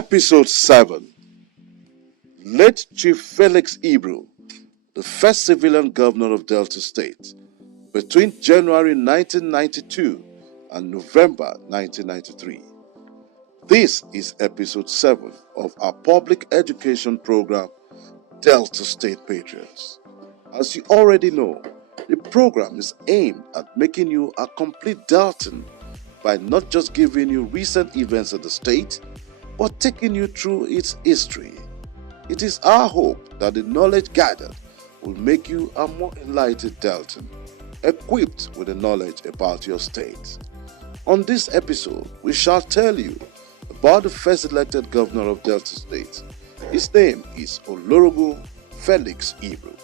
Episode 7. Late Chief Felix Ibru, the first civilian governor of Delta State, between January 1992 and November 1993. This is episode 7 of our public education program, Delta State Patriots. As you already know, the program is aimed at making you a complete Deltan by not just giving you recent events of the state, but taking you through its history. It is our hope that the knowledge gathered will make you a more enlightened Deltan, equipped with the knowledge about your state. On this episode, we shall tell you about the first elected governor of Delta State. His name is Olorogun Felix Ibru.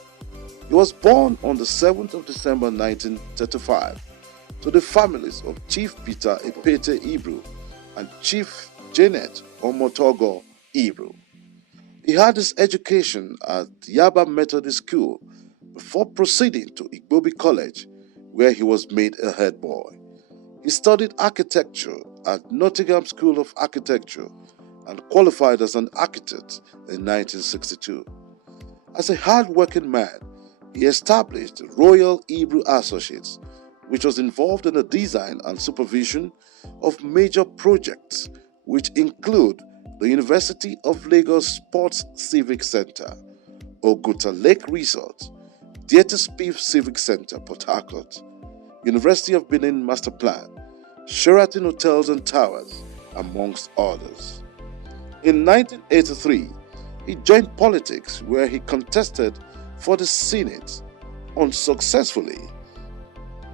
He was born on the 7th of December 1935 to the families of Chief Peter Epete Ibru and Chief Janet Omotogo Ibru. He had his education at Yaba Methodist School before proceeding to Igbobi College, where he was made a head boy. He studied architecture at Nottingham School of Architecture and qualified as an architect in 1962. As a hard-working man, he established the Royal Ibru Associates, which was involved in the design and supervision of major projects, which include the University of Lagos Sports Civic Center, Oguta Lake Resort, Dietespiv Civic Center, Port Harcourt, University of Benin Master Plan, Sheraton Hotels and Towers, amongst others. In 1983, he joined politics where he contested for the Senate unsuccessfully.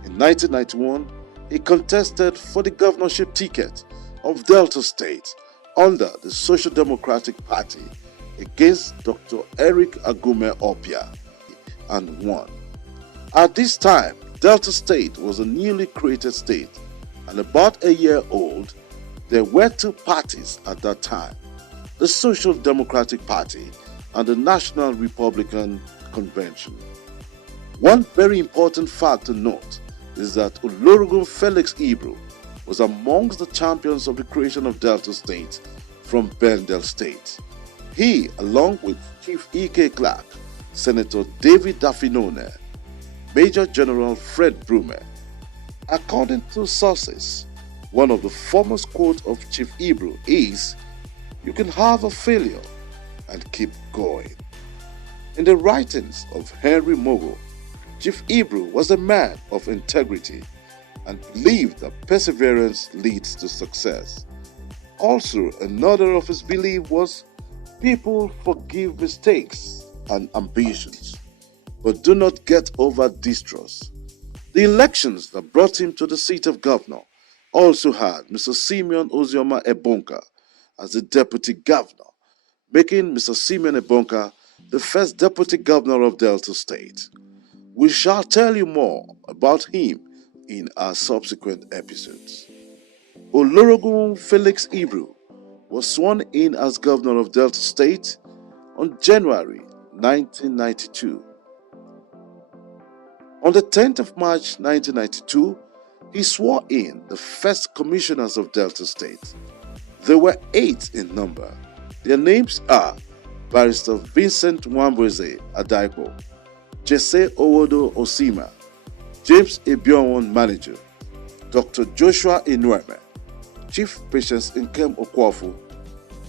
In 1991, he contested for the governorship ticket of Delta State under the Social Democratic Party against Dr. Eric Agume Opia and won. At this time, Delta State was a newly created state, and about a year old. There were two parties at that time, the Social Democratic Party and the National Republican Convention. One very important fact to note is that Olorogun Felix Ibru was amongst the champions of the creation of Delta State from Bendel State. He, along with Chief E.K. Clark, Senator David Dafinone, Major General Fred Brume. According to sources, one of the foremost quotes of Chief Ibru is, "You can have a failure and keep going." In the writings of Henry Mogo, Chief Ibru was a man of integrity and believed that perseverance leads to success. Also, another of his belief was, people forgive mistakes and ambitions, but do not get over distrust. The elections that brought him to the seat of governor also had Mr. Simeon Ozioma Ebonka as the deputy governor, making Mr. Simeon Ebonka the first deputy governor of Delta State. We shall tell you more about him in our subsequent episodes. Olorogun Felix Ibru was sworn in as governor of Delta State on January 1992. On the 10th of March 1992, he swore in the first commissioners of Delta State. There were 8 in number. Their names are Barrister Vincent Wambweze Adaipo, Jesse Owodo Osima, James Ebionwon Manager, Dr. Joshua Inueme, Chief Patience Nkem Okwafu,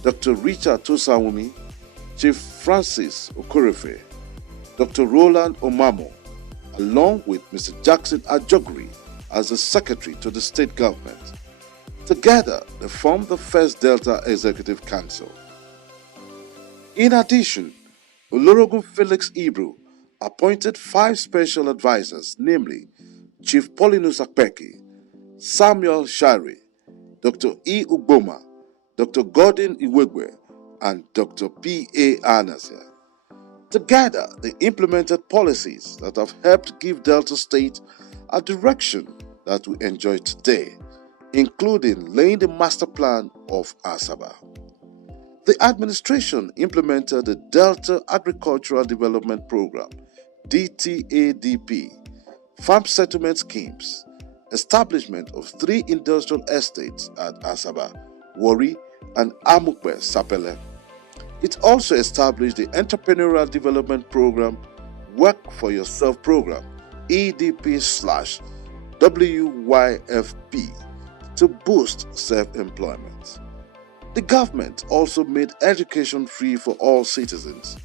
Dr. Richard Tosawumi, Chief Francis Okorefe, Dr. Roland Omamo, along with Mr. Jackson Ajogri as the Secretary to the State Government. Together, they formed the first Delta Executive Council. In addition, Olorogun Felix Ibru appointed 5 special advisors, namely Chief Paulinus Akpeki, Samuel Shari, Dr. E. Ugboma, Dr. Gordon Iwegwe, and Dr. P. A. Anazia. Together, they implemented policies that have helped give Delta State a direction that we enjoy today, including laying the master plan of Asaba. The administration implemented the Delta Agricultural Development Program, DTADP, farm settlement schemes, establishment of 3 industrial estates at Asaba, Warri, and Amukpe Sapele. It also established the Entrepreneurial Development Program Work for Yourself Program EDP/WYFP to boost self-employment. The government also made education free for all citizens,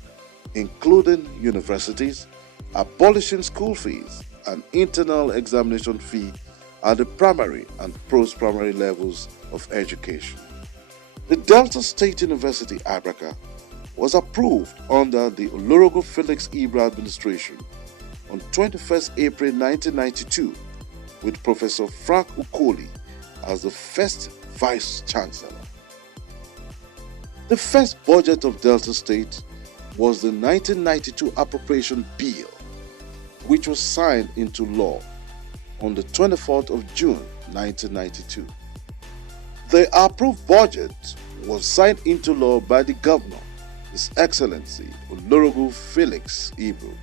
including universities, abolishing school fees and internal examination fee at the primary and post-primary levels of education. The Delta State University, Abraka, was approved under the Olorogun Felix Ibru administration on 21st April 1992 with Professor Frank Ukoli as the first Vice-Chancellor. The first budget of Delta State was the 1992 Appropriation Bill, which was signed into law on the 24th of June 1992. The approved budget was signed into law by the Governor, His Excellency Olorogun Felix Ibru.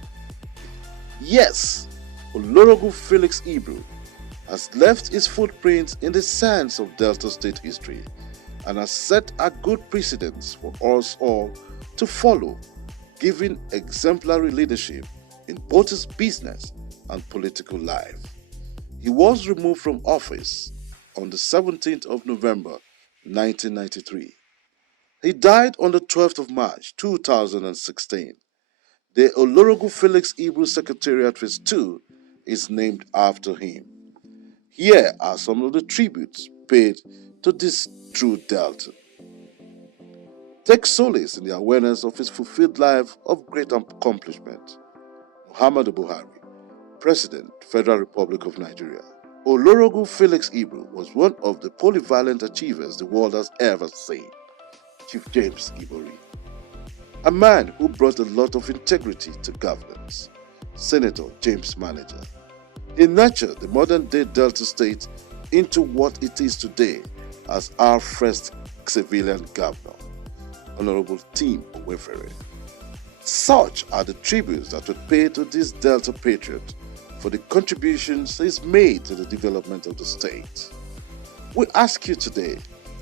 Yes, Olorogun Felix Ibru has left his footprints in the sands of Delta State history and has set a good precedence for us all to follow, giving exemplary leadership in both his business and political life. He was removed from office on the 17th of November 1993. He died on the 12th of March 2016. The Olorogun Felix Ibru Secretariat Phase 2 is named after him. Here are some of the tributes paid to this true Delta. Take solace in the awareness of his fulfilled life of great accomplishment. Muhammadu Buhari, President, Federal Republic of Nigeria. Olorogun Felix Ibru was one of the polyvalent achievers the world has ever seen. Chief James Ibori, a man who brought a lot of integrity to governance. Senator James Manager. He nurtured the modern-day Delta State into what it is today as our first civilian governor. Honorable Tim Owefere. Such are the tributes that would pay to this Delta Patriot for the contributions he's made to the development of the state. We ask you today,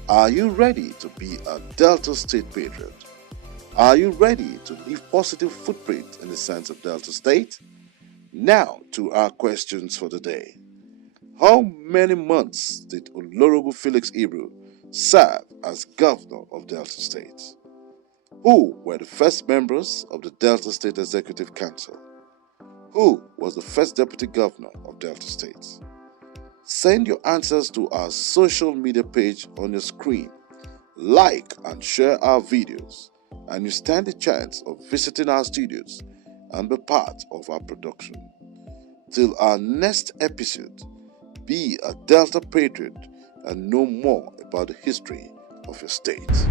are you ready to be a Delta State Patriot? Are you ready to leave positive footprint in the sense of Delta State? Now to our questions for the day. How many months did Olorogun Felix Ibru serve as governor of Delta State? Who were the first members of the Delta State Executive Council? Who was the first deputy governor of Delta State? Send your answers to our social media page on your screen. Like and share our videos, and you stand a chance of visiting our studios and be part of our production. Till our next episode, be a Delta Patriot and know more about the history of your state.